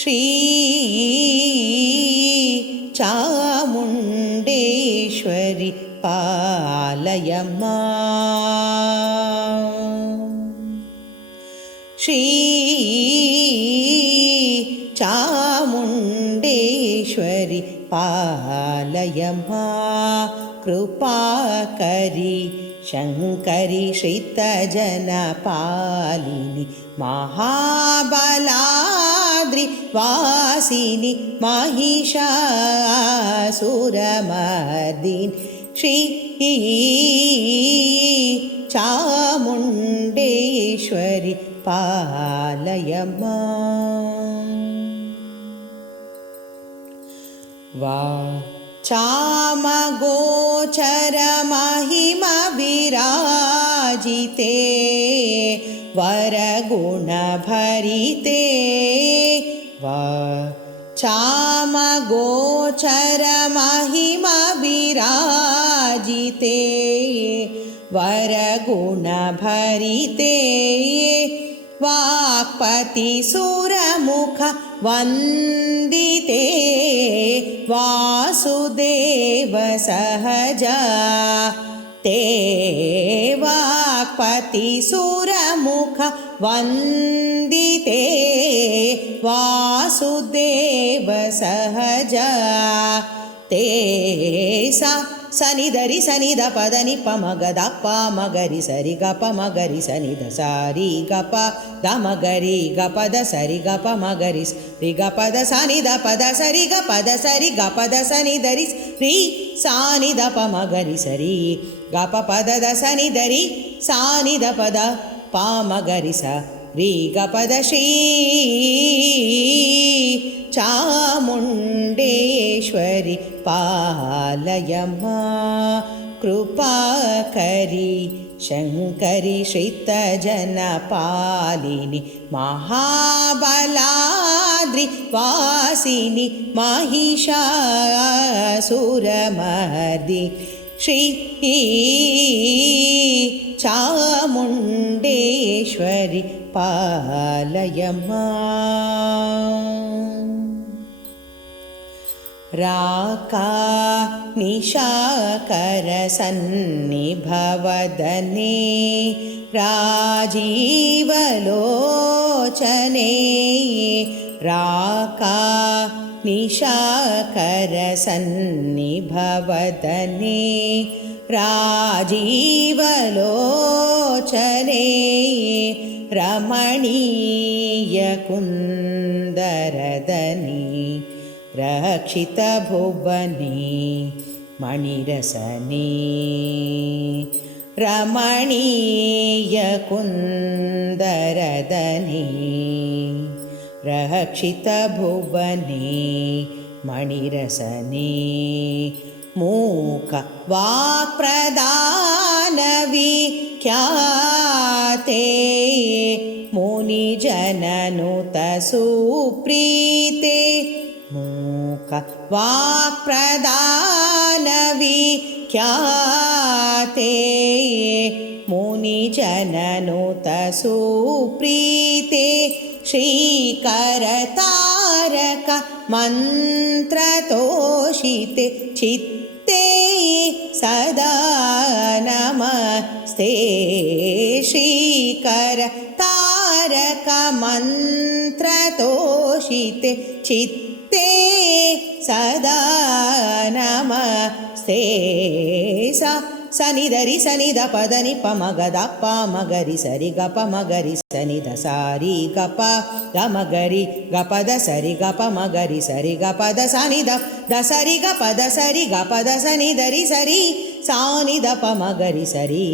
श्री चामुण्डेश्वरि पालय माम्। श्री चामुण्डेश्वरि पालय माम्। कृपाकरि शङ्करि श्रितजनपालिनि महाबलाद्रि वासिनि महिषासुरमर्दिनि श्री चामुण्डेश्वरि पालय माम्। चामगोचर महिमा विराजिते वरगुणभरिते चामगोचर महिमा विराजिते वरगुणभरिते वाक्पति सुरमुख वन्दिते वासुदेव सहजा ते वाक्पति सुरमुख वन्दिते वासुदेव सहजा ते सनिधरि सनिध पदनि पमगद पामगरि सरि गप मगरि सनिध सारि गप दमगरि गपद सरि गप मगरि रि गपद सनिध पद सरि गपद सरि गपद सनिधरि रि सानिध पमगरि सरि गप पद सनिधरि सानिध पद पामगरि स रि गपद श्री चामुण्डेश्वरि पालय माम्। कृपाकरि शङ्करि श्रितजनपालिनि महाबलाद्रि वासिनि महिषासुरमर्दिनि श्री चामुण्डेश्वरि पालय माम्। राका निशाकर सन्निभवदने राजीवलोचने राका निशाकर सन्निभवदने राजीवलोचने रमणीय कुन्दरदने रक्षितभुवने मणिरसने रमणीय कुन्दरदने रक्षितभुवने मणिरसने मूक वाक्प्रदानविख्याते मुनिजननुत सुप्रीते मूक वाक्प्रदानविख्याते मुनिजननुत सुप्रीते श्रीकरतारक मन्त्रतोषिते चित्ते सदा नमस्ते श्रीकरतारक मन्त्रतोषिते चित्ते सदा नमस्ते सनिधरि सनिध पदनि पमगद पामगरि सरि गप मगरि सनिध सारि गप गमगरि गपद सरि गप मगरि सरि गपद सनिध दसरि गपद सरि गपद सनिधरि सरि सानिध पमगरि सरि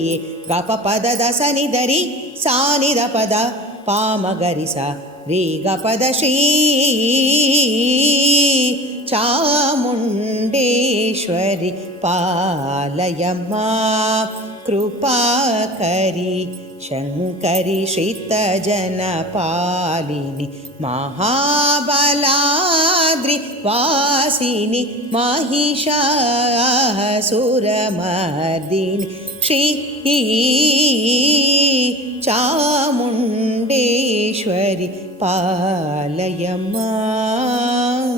गप पद दसनिधरि सानिध पद पामगरि स रि गपद श्री चामुण्डेश्वरि पालय माम्। कृपाकरि शङ्करि श्रितजनपालिनि महाबलाद्रि वासिनि महिषासुरमर्दिनि श्री चामुण्डेश्वरि पालय मां।